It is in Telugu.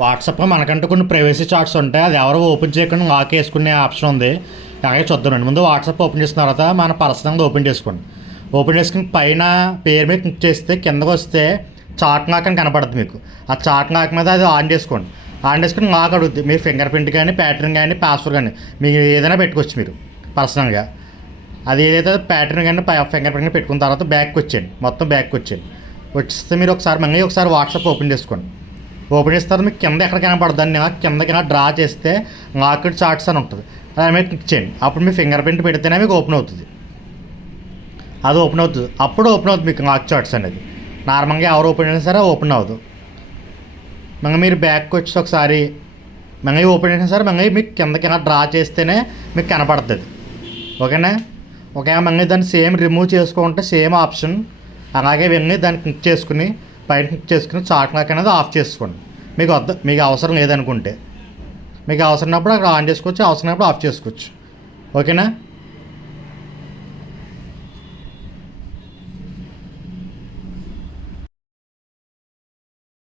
వాట్సాప్లో మనకంటూ కొన్ని ప్రైవసీ చాట్స్ ఉంటాయి. అది ఎవరు ఓపెన్ చేయకుండా లాక్ వేసుకునే ఆప్షన్ ఉంది. అలాగే చూద్దామండి. ముందు వాట్సాప్ ఓపెన్ చేసిన తర్వాత మన పర్సనల్గా ఓపెన్ చేసుకోండి. ఓపెన్ చేసుకుని పైన పేరు మీద క్లిక్ చేస్తే కిందకు వస్తే చాట్ లాక్ అని కనపడుతుంది మీకు. ఆ చాట్ లాక్ మీద అది ఆన్ చేసుకోండి. ఆన్ చేసుకుని లాక్ అడుగుద్ది. మీ ఫింగర్ ప్రింట్ కానీ, ప్యాటర్న్ కానీ, పాస్వర్డ్ కానీ మీకు ఏదైనా పెట్టుకోవచ్చు మీరు పర్సనల్గా. అది ఏదైతే ప్యాటర్న్ కానీ ఫింగర్ ప్రింట్ పెట్టుకున్న తర్వాత బ్యాక్కి వచ్చేయండి. మొత్తం బ్యాక్కి వచ్చేయండి. వచ్చేస్తే మీరు మళ్ళీ ఒకసారి వాట్సాప్ ఓపెన్ చేసుకోండి. ఓపెన్ చేసిన తర్వాత మీకు కింద ఎక్కడ కనపడదు అని కిందకి డ్రా చేస్తే లాక్డ్ చాట్స్ అని ఉంటుంది. దాని మీద క్లిక్ చేయండి. అప్పుడు మీ ఫింగర్ ప్రింట్ పెడితేనే మీకు ఓపెన్ అవుతుంది. అది ఓపెన్ అవుతుంది. అప్పుడు ఓపెన్ అవుతుంది మీకు లాక్ చాట్స్ అనేది. నార్మల్గా ఎవరు ఓపెన్ అయినా సరే ఓపెన్ అవ్వదు. మళ్ళీ మీరు బ్యాక్కి వచ్చి ఒకసారి మళ్ళీ ఓపెన్ అయినా సరే మళ్ళీ మీకు కిందకి డ్రా చేస్తేనే మీకు కనపడుతుంది. ఓకేనా? ఒకవేళ మళ్ళీ దాన్ని సేమ్ రిమూవ్ చేసుకుంటే సేమ్ ఆప్షన్ అలాగే వెళ్ళి దాన్ని క్లిక్ చేసుకుని పైన క్లిక్ చేసుకుని చాట్ లాక్ అనేది ఆఫ్ చేసుకోండి. మీకు అవసరం లేదనుకుంటే. మీకు అవసరమైనప్పుడు అక్కడ ఆన్ చేసుకోవచ్చు, అవసరమైనప్పుడు ఆఫ్ చేసుకోవచ్చు. ఓకేనా?